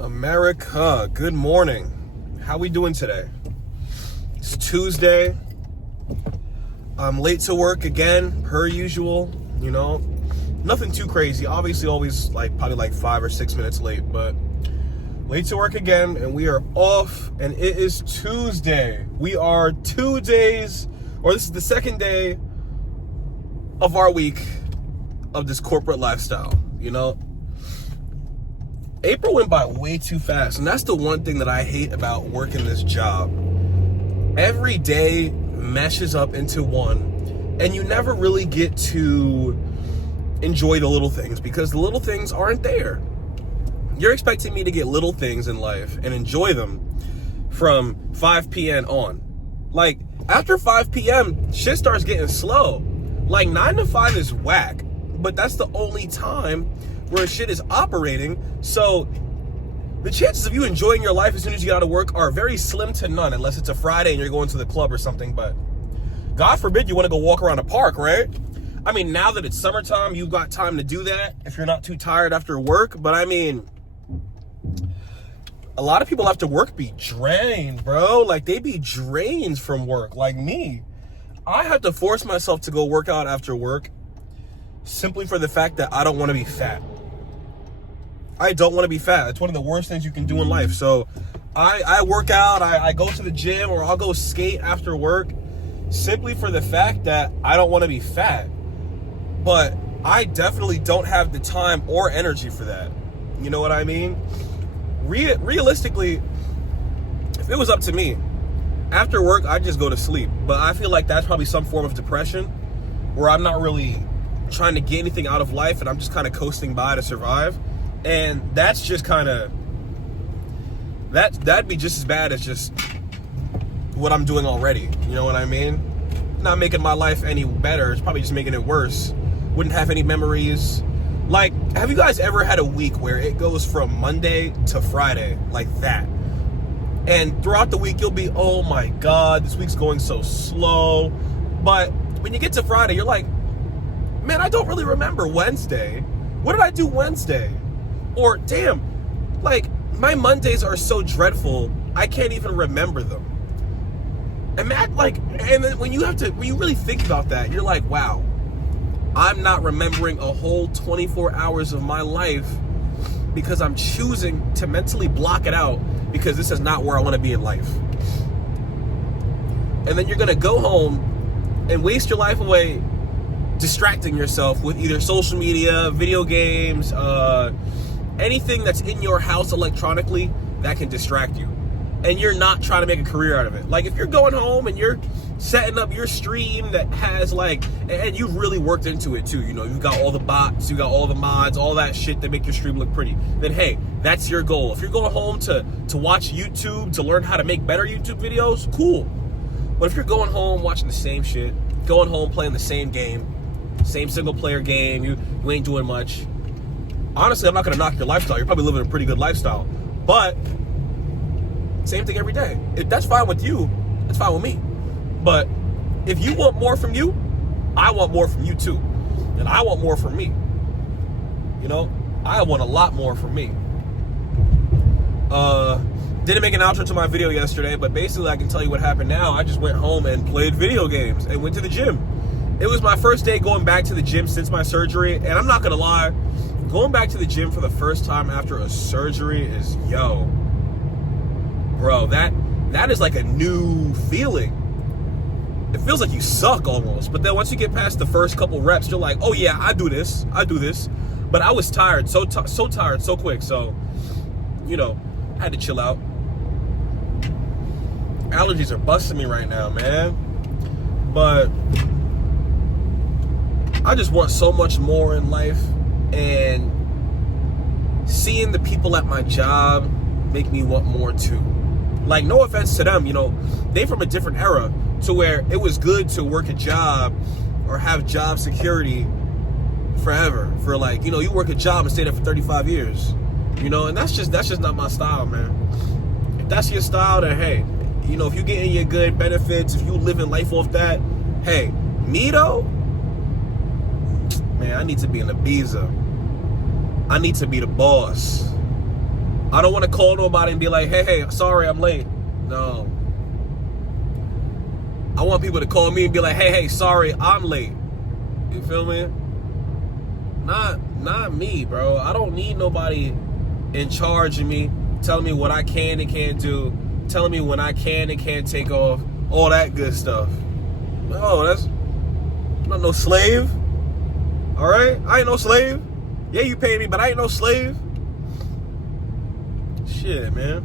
America, good morning. How we doing today? It's Tuesday. I'm late to work again, per usual. Nothing too crazy. Obviously, always probably 5 or 6 minutes late, but late to work again, and we are off, and it is Tuesday. We are 2 days, or this is the second day of our week of this corporate lifestyle. April went by way too fast, and that's the one thing that I hate about working this job. Every day meshes up into one, and you never really get to enjoy the little things because the little things aren't there. You're expecting me to get little things in life and enjoy them from 5 p.m. on. After 5 p.m., shit starts getting slow. 9 to 5 is whack, but that's the only time where shit is operating. So the chances of you enjoying your life as soon as you get out of work are very slim to none, unless it's a Friday and you're going to the club or something. But God forbid you want to go walk around a park, right? I mean, now that it's summertime, you've got time to do that if you're not too tired after work. But I mean, a lot of people after work be drained, bro. They be drained from work. Like me, I had to force myself to go work out after work simply for the fact that I don't want to be fat. I don't want to be fat. It's one of the worst things you can do in life. So I work out, I go to the gym, or I'll go skate after work simply for the fact that I don't want to be fat. But I definitely don't have the time or energy for that. You know what I mean? Realistically, if it was up to me, after work, I'd just go to sleep. But I feel like that's probably some form of depression where I'm not really trying to get anything out of life and I'm just kind of coasting by to survive. And that's just that'd be just as bad as just what I'm doing already. You know what I mean? Not making my life any better. It's probably just making it worse. Wouldn't have any memories. Have you guys ever had a week where it goes from Monday to Friday like that? And throughout the week, you'll be, oh my God, this week's going so slow. But when you get to Friday, you're like, man, I don't really remember Wednesday. What did I do Wednesday? Or damn, my Mondays are so dreadful, I can't even remember them. And then when you really think about that, you're like, wow, I'm not remembering a whole 24 hours of my life because I'm choosing to mentally block it out because this is not where I want to be in life. And then you're going to go home and waste your life away distracting yourself with either social media, video games, anything that's in your house electronically that can distract you. And you're not trying to make a career out of it. If you're going home and you're setting up your stream that has and you've really worked into it too, you've got all the bots, you got all the mods, all that shit that make your stream look pretty, then hey, that's your goal. If you're going home to watch YouTube, to learn how to make better YouTube videos, cool. But if you're going home watching the same shit, going home playing the same game, same single player game, you ain't doing much. Honestly, I'm not gonna knock your lifestyle. You're probably living a pretty good lifestyle. But same thing every day. If that's fine with you, that's fine with me. But if you want more from you, I want more from you too. And I want more from me. I want a lot more from me. Didn't make an outro to my video yesterday, but basically I can tell you what happened now. I just went home and played video games and went to the gym. It was my first day going back to the gym since my surgery, and I'm not gonna lie, going back to the gym for the first time after a surgery is, bro, that is like a new feeling. It feels like you suck almost, but then once you get past the first couple reps, you're like, oh yeah, I do this. But I was tired, so tired, so quick, so, I had to chill out. Allergies are busting me right now, man. But I just want so much more in life, and seeing the people at my job make me want more too. No offense to them, they from a different era to where it was good to work a job or have job security forever. For you work a job and stay there for 35 years, and that's just not my style, man. If that's your style, then hey, if you're getting your good benefits, if you living life off that, hey, me though, man, I need to be in Ibiza. I need to be the boss. I don't want to call nobody and be like, hey, sorry, I'm late. No. I want people to call me and be like, hey, sorry, I'm late. You feel me? Not me, bro. I don't need nobody in charge of me, telling me what I can and can't do, telling me when I can and can't take off, all that good stuff. No, I'm not no slave. All right? I ain't no slave. Yeah, you pay me, but I ain't no slave. Shit, man.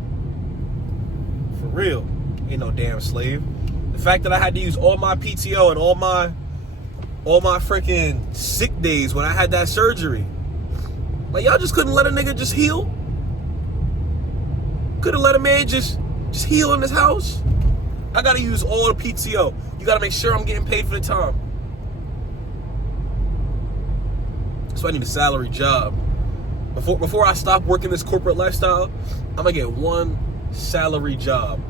For real. Ain't no damn slave. The fact that I had to use all my PTO and all my freaking sick days when I had that surgery. Like, y'all just couldn't let a nigga just heal? Couldn't let a man just heal in his house? I gotta use all the PTO. You gotta make sure I'm getting paid for the time. So I need a salary job. Before I stop working this corporate lifestyle, I'm gonna get one salary job.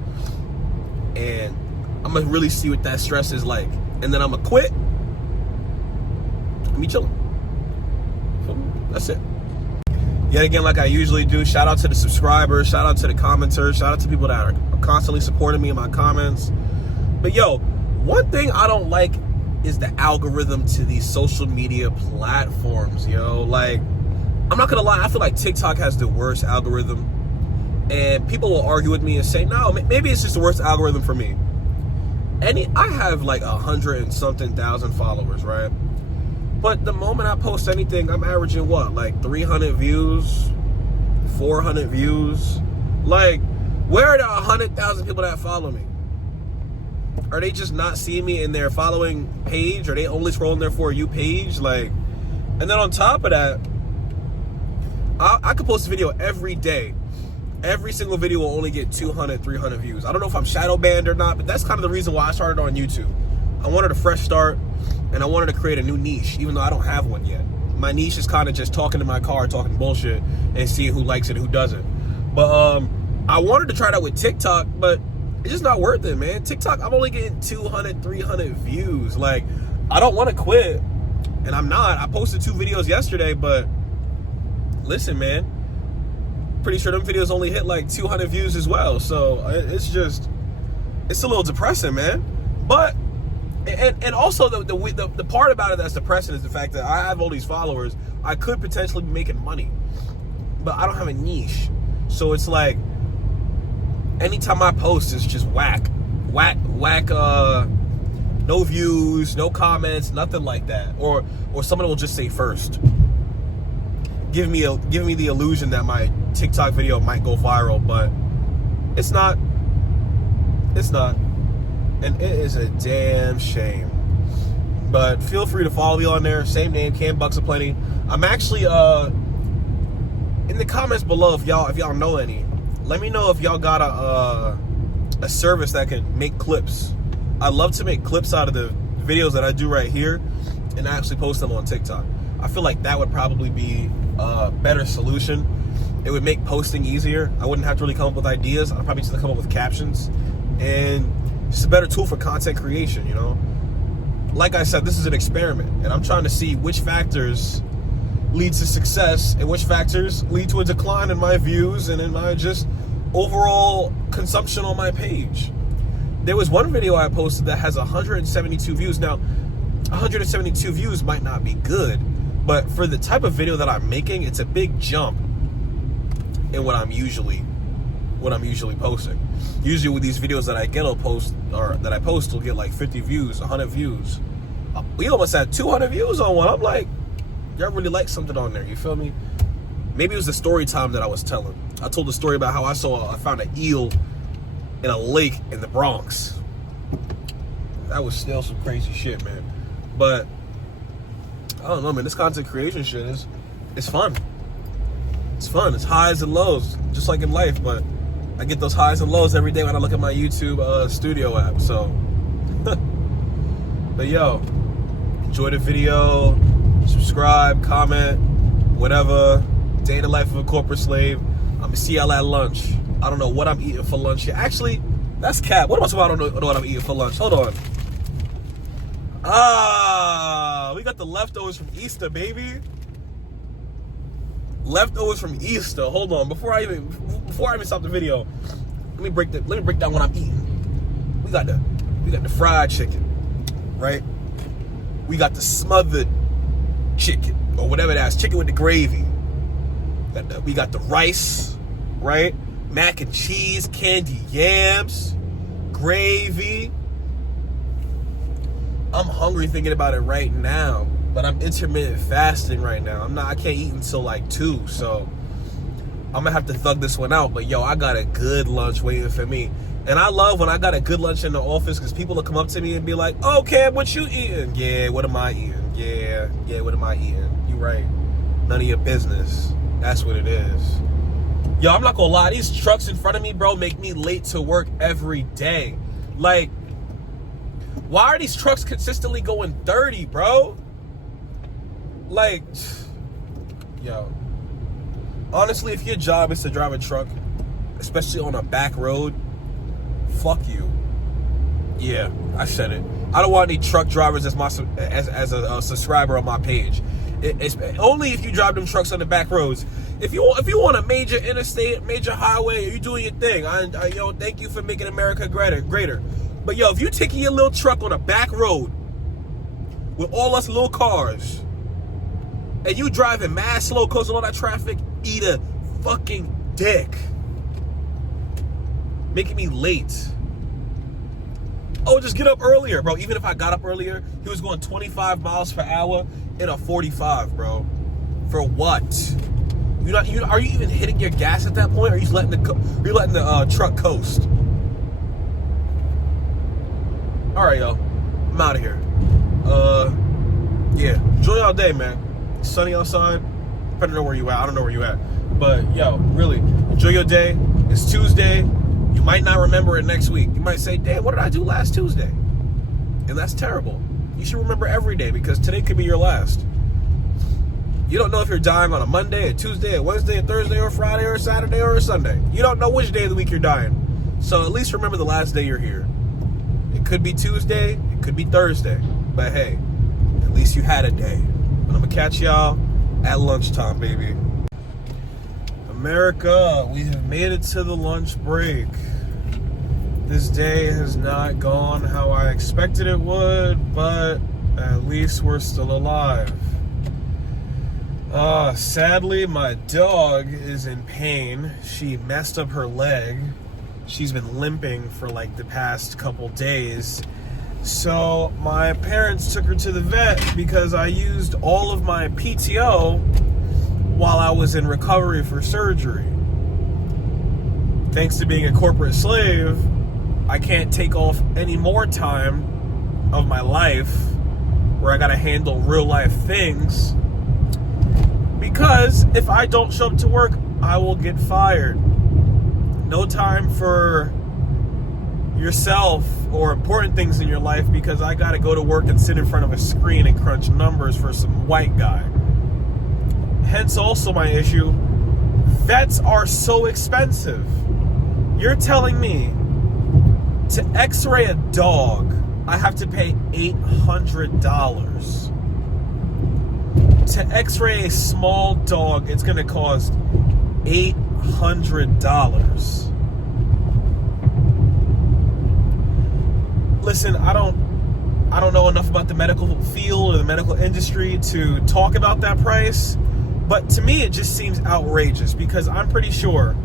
And I'm gonna really see what that stress is like. And then I'm gonna quit. Me chilling. That's it. Yet again, like I usually do, shout out to the subscribers, shout out to the commenters, shout out to people that are constantly supporting me in my comments. But yo, one thing I don't like is the algorithm to these social media platforms, yo. Like, I'm not gonna lie, I feel like TikTok has the worst algorithm. And people will argue with me and say, no, maybe it's just the worst algorithm for me. I have like 100 and something thousand followers, right? But the moment I post anything, I'm averaging what? Like 300 views, 400 views. Like, where are the 100,000 people that follow me? Are they just not seeing me in their following page? Are they only scrolling their For You page? Like, and then on top of that, I could post a video every day. Every single video will only get 200, 300 views. I don't know if I'm shadow banned or not, but that's kind of the reason why I started on YouTube. I wanted a fresh start, and I wanted to create a new niche, even though I don't have one yet. My niche is kind of just talking to my car, talking bullshit, and seeing who likes it and who doesn't. But I wanted to try that with TikTok, but it's just not worth it, man. TikTok, I'm only getting 200, 300 views. Like, I don't want to quit, and I'm not. I posted 2 videos yesterday, but listen, man. Pretty sure them videos only hit like 200 views as well. So it's a little depressing, man. But and also the part about it that's depressing is the fact that I have all these followers. I could potentially be making money, but I don't have a niche. So it's like anytime I post, it's just whack, no views, no comments, nothing like that. Or someone will just say first, give me the illusion that my TikTok video might go viral, but it's not. And it is a damn shame. But feel free to follow me on there. Same name, Cam Bucks Aplenty. I'm actually in the comments below if y'all know any. Let me know if y'all got a service that can make clips. I love to make clips out of the videos that I do right here and actually post them on TikTok. I feel like that would probably be a better solution. It would make posting easier. I wouldn't have to really come up with ideas. I'd probably just come up with captions. And it's a better tool for content creation, you know? Like I said, this is an experiment. And I'm trying to see which factors lead to success and which factors lead to a decline in my views and in my just overall consumption on my page. There was one video I posted that has 172 views. Now, 172 views might not be good, but for the type of video that I'm making, it's a big jump in what I'm usually posting. Usually with these videos that I post will get like 50 views, 100 views. We almost had 200 views on one. I'm like, y'all really like something on there, you feel me? Maybe it was the story time that I was telling. I told the story about how I found an eel in a lake in the Bronx. That was still some crazy shit, man. But I don't know, man. This content creation shit it's fun. It's fun. It's highs and lows, just like in life. But I get those highs and lows every day when I look at my YouTube studio app. So, but yo, enjoy the video, subscribe, comment, whatever. Day in the life of a corporate slave. I'm gonna see y'all at lunch. I don't know what I'm eating for lunch here. Actually, that's cap. What am I talking about? I don't know what I'm eating for lunch. Hold on. We got the leftovers from Easter, baby. leftovers from Easter. Hold on, before I even stop the video, let me break down what I'm eating. We got the fried chicken, right? We got the smothered chicken, or whatever that's, chicken with the gravy. We got the rice, right? Mac and cheese, candy yams, gravy. I'm hungry thinking about it right now, but I'm intermittent fasting right now. I can't eat until like 2, so I'm gonna have to thug this one out. But yo, I got a good lunch waiting for me. And I love when I got a good lunch in the office, because people will come up to me and be like, "Oh, Cam, what you eating?" "Yeah, what am I eating?" Yeah, what am I eating? You right. None of your business. That's what it is. Yo, I'm not gonna lie, these trucks in front of me, bro, make me late to work every day. Like, why are these trucks consistently going 30, bro? Like, yo. Honestly, if your job is to drive a truck, especially on a back road, fuck you. Yeah, I said it. I don't want any truck drivers as a subscriber on my page. It's only if you drive them trucks on the back roads. If you want a major interstate, major highway, you doing your thing. Yo, thank you for making America greater. But yo, if you taking your little truck on a back road with all us little cars, and you driving mad slow, causing all that traffic, eat a fucking dick. Making me late. Oh, just get up earlier, bro. Even if I got up earlier, he was going 25 miles per hour in a 45, bro. For what? Are you even hitting your gas at that point? Or are you letting the truck coast? All right, yo. I'm out of here. Yeah. Enjoy y'all day, man. It's sunny outside. I don't know where you at. I don't know where you at. But yo, really, enjoy your day. It's Tuesday. You might not remember it next week. You might say, "Damn, what did I do last Tuesday?" And that's terrible. You should remember every day, because today could be your last. You don't know if you're dying on a Monday, a Tuesday, a Wednesday, a Thursday, or a Friday, or a Saturday, or a Sunday. You don't know which day of the week you're dying. So at least remember the last day you're here. It could be Tuesday, it could be Thursday. But hey, at least you had a day. And I'm gonna catch y'all at lunchtime, baby. America, we have made it to the lunch break. This day has not gone how I expected it would, but at least we're still alive. Sadly, my dog is in pain. She messed up her leg. She's been limping for like the past couple days. So my parents took her to the vet because I used all of my PTO while I was in recovery for surgery. Thanks to being a corporate slave, I can't take off any more time of my life where I gotta handle real life things, because if I don't show up to work, I will get fired. No time for yourself or important things in your life because I gotta go to work and sit in front of a screen and crunch numbers for some white guy. Hence also my issue, vets are so expensive. You're telling me to x-ray a dog, I have to pay $800. To x-ray a small dog, it's gonna cost $800. Listen, I don't know enough about the medical field or the medical industry to talk about that price, but to me it just seems outrageous, because I'm pretty sure,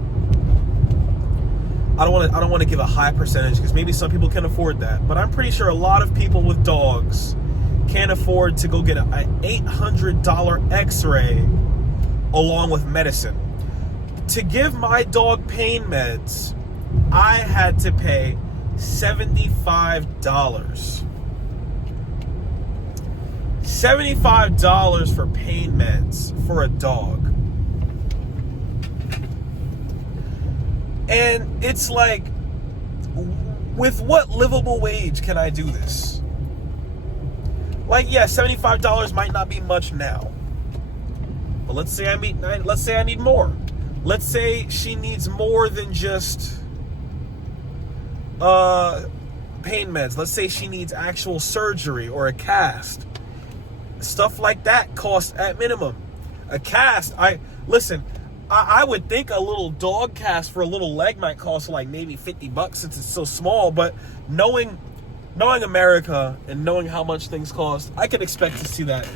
I don't want to give a high percentage because maybe some people can afford that, but I'm pretty sure a lot of people with dogs can't afford to go get an $800 x-ray along with medicine. To give my dog pain meds, I had to pay $75. $75 for pain meds for a dog. And it's like, with what livable wage can I do this? Like, yeah, $75 might not be much now, but let's say I need more. Let's say she needs more than just pain meds. Let's say she needs actual surgery or a cast. Stuff like that costs at minimum. A cast, Listen, I would think a little dog cast for a little leg might cost like maybe $50 since it's so small, but knowing America and knowing how much things cost, I could expect to see that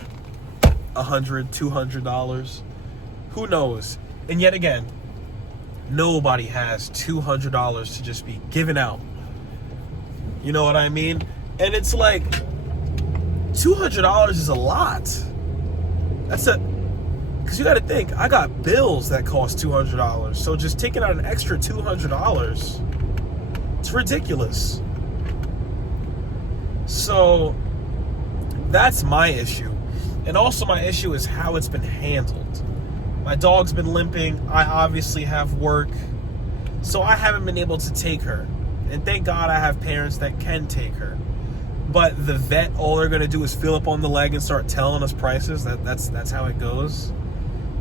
$100, $200. Who knows? And yet again, nobody has $200 to just be given out. You know what I mean? And it's like, $200 is a lot. Because you got to think, I got bills that cost $200. So just taking out an extra $200, it's ridiculous. So that's my issue. And also my issue is how it's been handled. My dog's been limping. I obviously have work. So I haven't been able to take her. And thank God I have parents that can take her. But the vet, all they're going to do is fill up on the leg and start telling us prices. That's how it goes.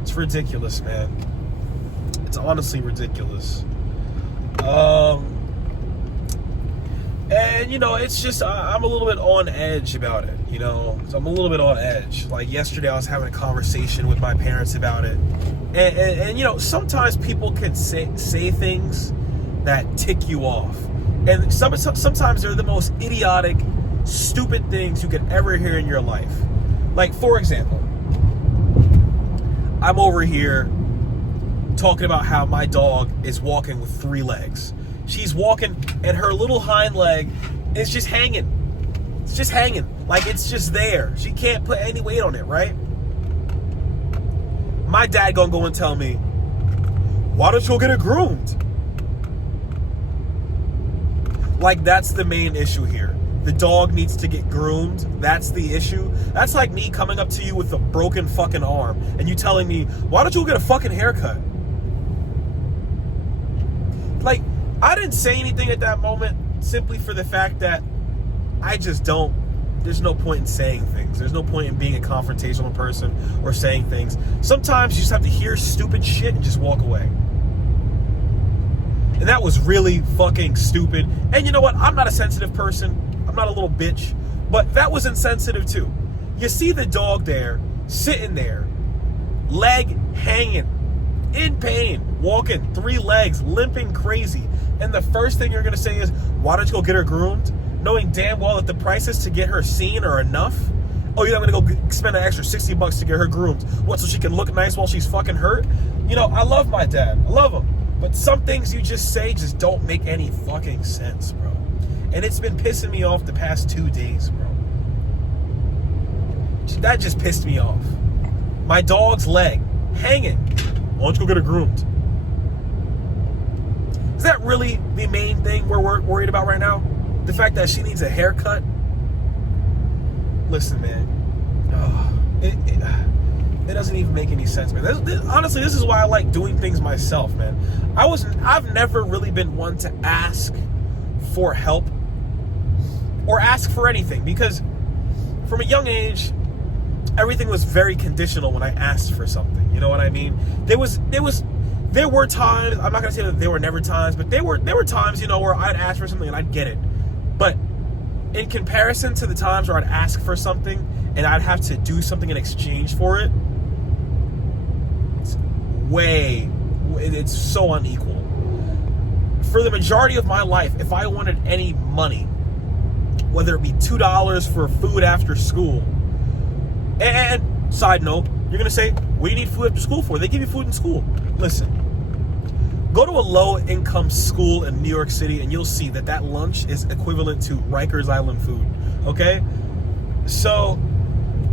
It's ridiculous, man. It's honestly ridiculous. And, you know, it's just, I'm a little bit on edge about it, you know? So I'm a little bit on edge. Like, yesterday I was having a conversation with my parents about it. And you know, sometimes people can say things that tick you off. And sometimes they're the most idiotic, stupid things you could ever hear in your life. Like, for example, I'm over here talking about how my dog is walking with 3 legs. She's walking and her little hind leg is just hanging. It's just hanging. Like, it's just there. She can't put any weight on it, right? My dad gonna go and tell me, why don't you go get her groomed? Like, that's the main issue here. The dog needs to get groomed. That's the issue. That's like me coming up to you with a broken fucking arm and you telling me, why don't you go get a fucking haircut? Like, I didn't say anything at that moment simply for the fact that I just don't, there's no point in saying things. There's no point in being a confrontational person or saying things. Sometimes you just have to hear stupid shit and just walk away. And that was really fucking stupid. And you know what? I'm not a sensitive person. I'm not a little bitch. But that was insensitive too. You see the dog there, sitting there, leg hanging, in pain, walking 3 legs, limping crazy. And the first thing you're going to say is, why don't you go get her groomed? Knowing damn well that the prices to get her seen are enough. Oh, you're not going to go spend an extra $60 to get her groomed. What, so she can look nice while she's fucking hurt? You know, I love my dad. I love him. But some things you just say just don't make any fucking sense, bro. And it's been pissing me off the past 2 days, bro. That just pissed me off. My dog's leg hanging. Why don't you go get her groomed? Is that really the main thing we're worried about right now? The fact that she needs a haircut? Listen, man. It doesn't even make any sense, man. Honestly, this is why I like doing things myself, man. I've never really been one to ask for help or ask for anything, because from a young age, everything was very conditional when I asked for something. You know what I mean? There were times, I'm not gonna say that there were never times, but there were times, you know, where I'd ask for something and I'd get it. But in comparison to the times where I'd ask for something and I'd have to do something in exchange for it, it's so unequal. For the majority of my life, if I wanted any money, whether it be $2 for food after school, and side note, you're gonna say, what do you need food after school for? They give you food in school. Listen, go to a low-income school in New York City and you'll see that lunch is equivalent to Rikers Island food, okay? So,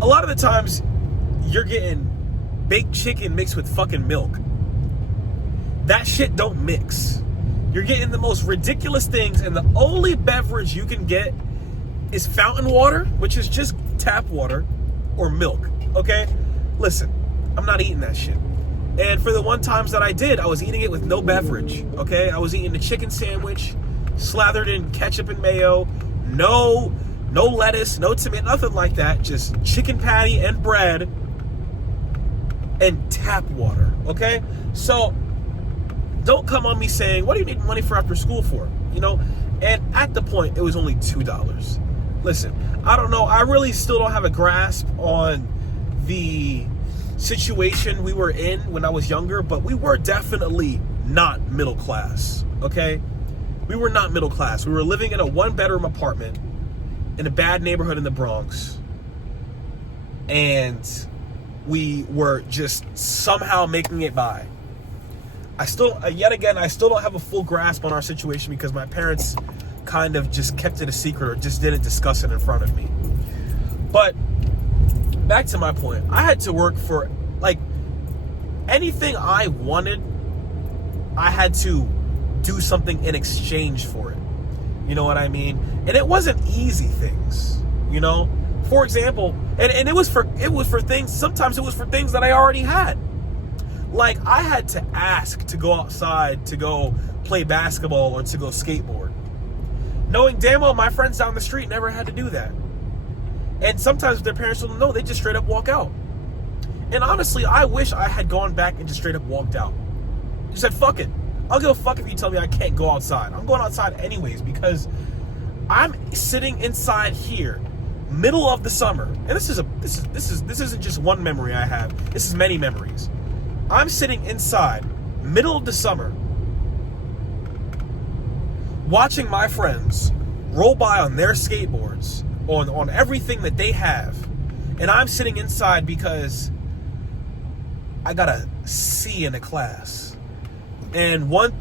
a lot of the times, you're getting baked chicken mixed with fucking milk. That shit don't mix. You're getting the most ridiculous things, and the only beverage you can get is fountain water, which is just tap water, or milk, okay? Listen, I'm not eating that shit. And for the 1 times that I did, I was eating it with no beverage, okay? I was eating a chicken sandwich, slathered in ketchup and mayo, no lettuce, no tomato, nothing like that, just chicken patty and bread and tap water, okay? So, don't come on me saying, what do you need money for after school for? You know? And at the point, it was only $2. Listen, I don't know. I really still don't have a grasp on the situation we were in when I was younger, but we were definitely not middle class, okay? We were not middle class. We were living in a 1-bedroom apartment in a bad neighborhood in the Bronx. And we were just somehow making it by. I still don't have a full grasp on our situation because my parents kind of just kept it a secret or just didn't discuss it in front of me. But back to my point, I had to work for, like, anything I wanted, I had to do something in exchange for it. You know what I mean? And it wasn't easy things, you know? For example, and it was for things, sometimes it was for things that I already had. Like, I had to ask to go outside to go play basketball or to go skateboard, knowing damn well my friends down the street never had to do that. And sometimes if their parents don't know, they just straight up walk out. And honestly, I wish I had gone back and just straight up walked out. Just said, fuck it. I'll give a fuck if you tell me I can't go outside. I'm going outside anyways because I'm sitting inside here, middle of the summer. And this isn't just one memory I have. This is many memories. I'm sitting inside, middle of the summer, watching my friends roll by on their skateboards, on everything that they have. And I'm sitting inside because I got a C in a class. And one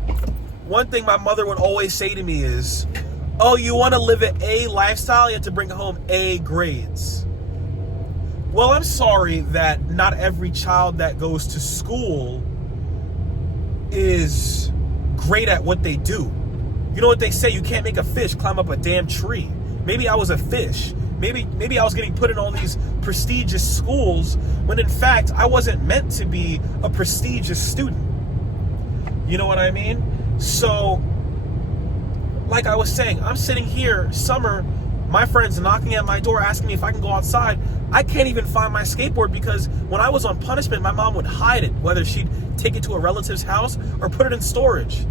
thing my mother would always say to me is, oh, you want to live an A lifestyle? You have to bring home A grades. Well, I'm sorry that not every child that goes to school is great at what they do. You know what they say? You can't make a fish climb up a damn tree. Maybe I was a fish. Maybe I was getting put in all these prestigious schools when in fact I wasn't meant to be a prestigious student. You know what I mean? So, like I was saying, I'm sitting here, summer, my friends knocking at my door asking me if I can go outside. I can't even find my skateboard because when I was on punishment, my mom would hide it, whether she'd take it to a relative's house or put it in storage.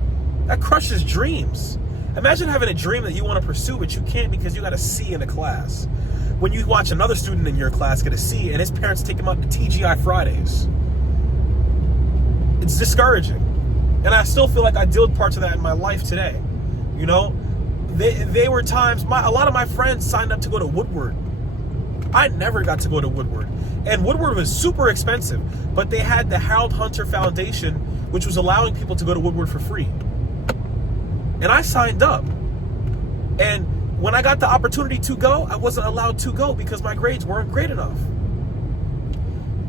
That crushes dreams. Imagine having a dream that you want to pursue, but you can't because you got a C in a class. When you watch another student in your class get a C and his parents take him out to TGI Fridays. It's discouraging. And I still feel like I dealt parts of that in my life today. You know? They were times, a lot of my friends signed up to go to Woodward. I never got to go to Woodward. And Woodward was super expensive, but they had the Harold Hunter Foundation, which was allowing people to go to Woodward for free. And I signed up. And when I got the opportunity to go, I wasn't allowed to go because my grades weren't great enough.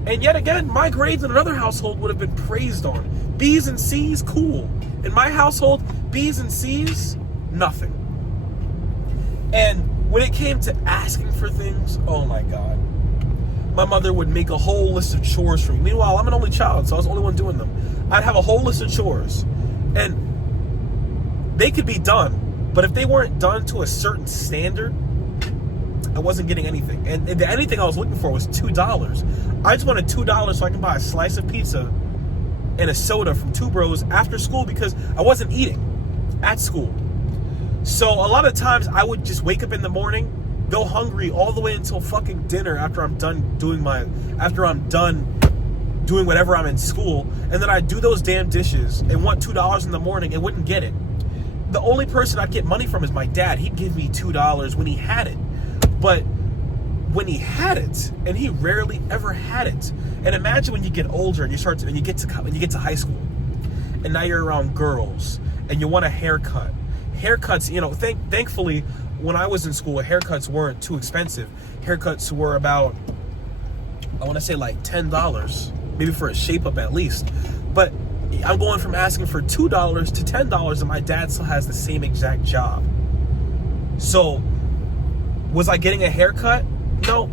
And yet again, my grades in another household would have been praised on. B's and C's, cool. In my household, B's and C's, nothing. And when it came to asking for things, oh my God. My mother would make a whole list of chores for me. Meanwhile, I'm an only child, so I was the only one doing them. I'd have a whole list of chores. And they could be done, but if they weren't done to a certain standard, I wasn't getting anything. And the anything I was looking for was $2. I just wanted $2 so I can buy a slice of pizza and a soda from Two Bros after school because I wasn't eating at school. So a lot of times I would just wake up in the morning, go hungry all the way until fucking dinner after I'm done doing whatever I'm in school, and then I'd do those damn dishes and want $2 in the morning and wouldn't get it. The only person I'd get money from is my dad. He'd give me $2 when he had it. But when he had it, and he rarely ever had it. And imagine when you get older and you get to high school, and now you're around girls and you want a haircut. Haircuts, you know, thankfully when I was in school, haircuts weren't too expensive. Haircuts were about, I want to say like $10, maybe for a shape up at least. But I'm going from asking for $2 to $10, and my dad still has the same exact job. So, was I getting a haircut? No.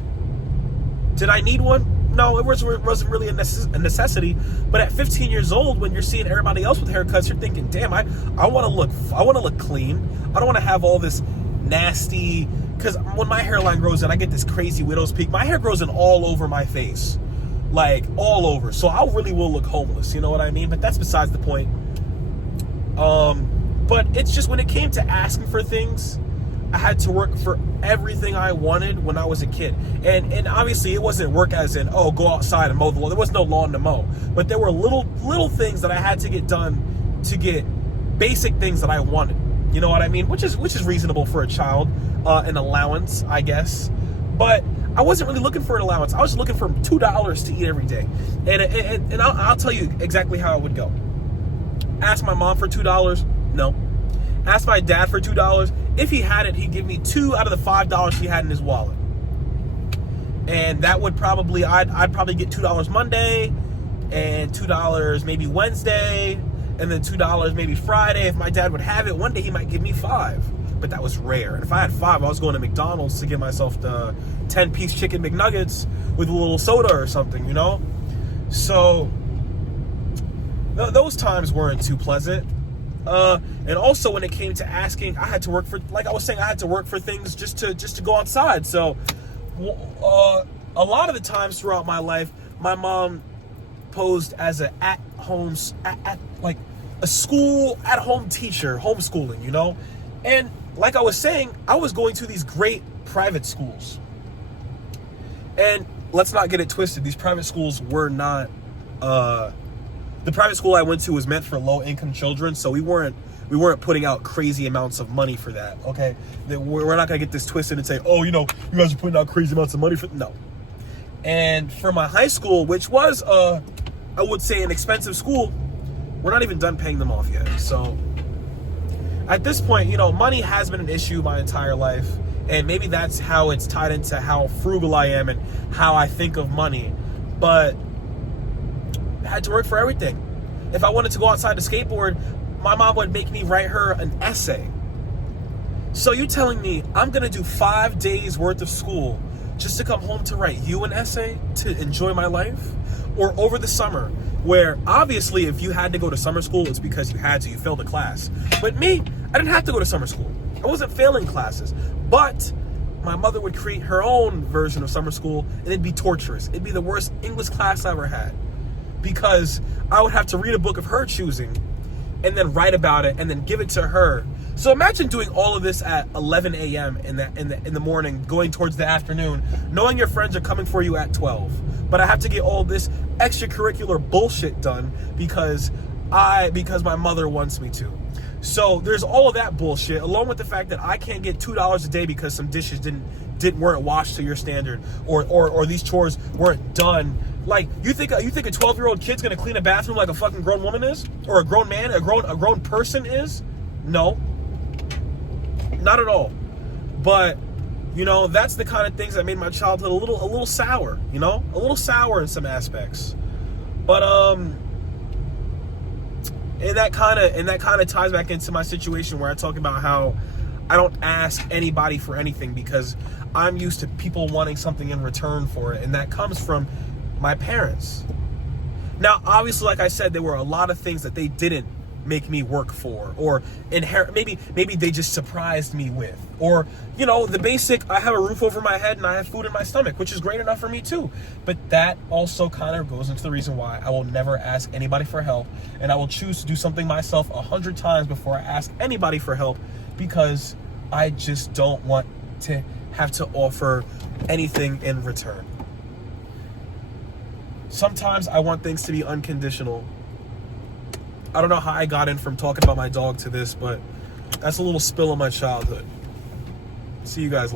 Did I need one? No, it wasn't really a necessity. But at 15 years old, when you're seeing everybody else with haircuts, you're thinking, damn, I want to look clean. I don't want to have all this nasty, because when my hairline grows in, I get this crazy widow's peak. My hair grows in all over my face, like all over. So I really will look homeless, you know what I mean? But that's besides the point. But it's just when it came to asking for things, I had to work for everything I wanted when I was a kid. And obviously it wasn't work as in, oh, go outside and mow the lawn. There was no lawn to mow. But there were little things that I had to get done to get basic things that I wanted. You know what I mean? Which is reasonable for a child, an allowance, I guess. But I wasn't really looking for an allowance. I was looking for $2 to eat every day. And I'll tell you exactly how it would go. Ask my mom for $2. No. Ask my dad for $2. If he had it, he'd give me $2 out of the $5 he had in his wallet. And that would probably, I'd probably get $2 Monday, and $2 maybe Wednesday, and then $2 maybe Friday. If my dad would have it, one day he might give me $5. But that was rare. And if I had $5, I was going to McDonald's to get myself the 10-piece chicken McNuggets with a little soda or something, you know? So those times weren't too pleasant. And also when it came to asking, I had to work for, like I was saying, I had to work for things just to go outside. So a lot of the times throughout my life, my mom posed as a like a school at-home teacher, homeschooling, you know? And like I was saying, I was going to these great private schools. And let's not get it twisted. These private schools were not, the private school I went to was meant for low-income children, so we weren't putting out crazy amounts of money for that, okay? We're not going to get this twisted and say, oh, you know, you guys are putting out crazy amounts of money for... No. And for my high school, which was, I would say, an expensive school, we're not even done paying them off yet. So at this point, you know, money has been an issue my entire life, and maybe that's how it's tied into how frugal I am and how I think of money. But I had to work for everything. If I wanted to go outside to skateboard, my mom would make me write her an essay. So you telling me I'm gonna do 5 days worth of school just to come home to write you an essay to enjoy my life? Or over the summer, where obviously if you had to go to summer school, it's because you had to, you failed a class. But me, I didn't have to go to summer school. I wasn't failing classes. But my mother would create her own version of summer school, and it'd be torturous. It'd be the worst English class I ever had, because I would have to read a book of her choosing and then write about it and then give it to her. So imagine doing all of this at 11 a.m. in the morning, going towards the afternoon, knowing your friends are coming for you at 12. But I have to get all this extracurricular bullshit done because my mother wants me to. So there's all of that bullshit, along with the fact that I can't get $2 a day because some dishes weren't washed to your standard, or these chores weren't done. Like, you think a 12-year-old kid's gonna clean a bathroom like a fucking grown woman is, or a grown man, a grown person is? No, not at all. But you know, that's the kind of things that made my childhood a little sour. You know, a little sour in some aspects. But and that kind of ties back into my situation where I talk about how I don't ask anybody for anything because I'm used to people wanting something in return for it, and that comes from my parents. Now, obviously, like I said, there were a lot of things that they didn't make me work for, or inherit. Maybe they just surprised me with, or you know, the basic, I have a roof over my head and I have food in my stomach, which is great enough for me too. But that also kind of goes into the reason why I will never ask anybody for help, and I will choose to do something myself 100 times before I ask anybody for help, because I just don't want to have to offer anything in return. Sometimes I want things to be unconditional. I don't know how I got in from talking about my dog to this, but that's a little spill of my childhood. See you guys later.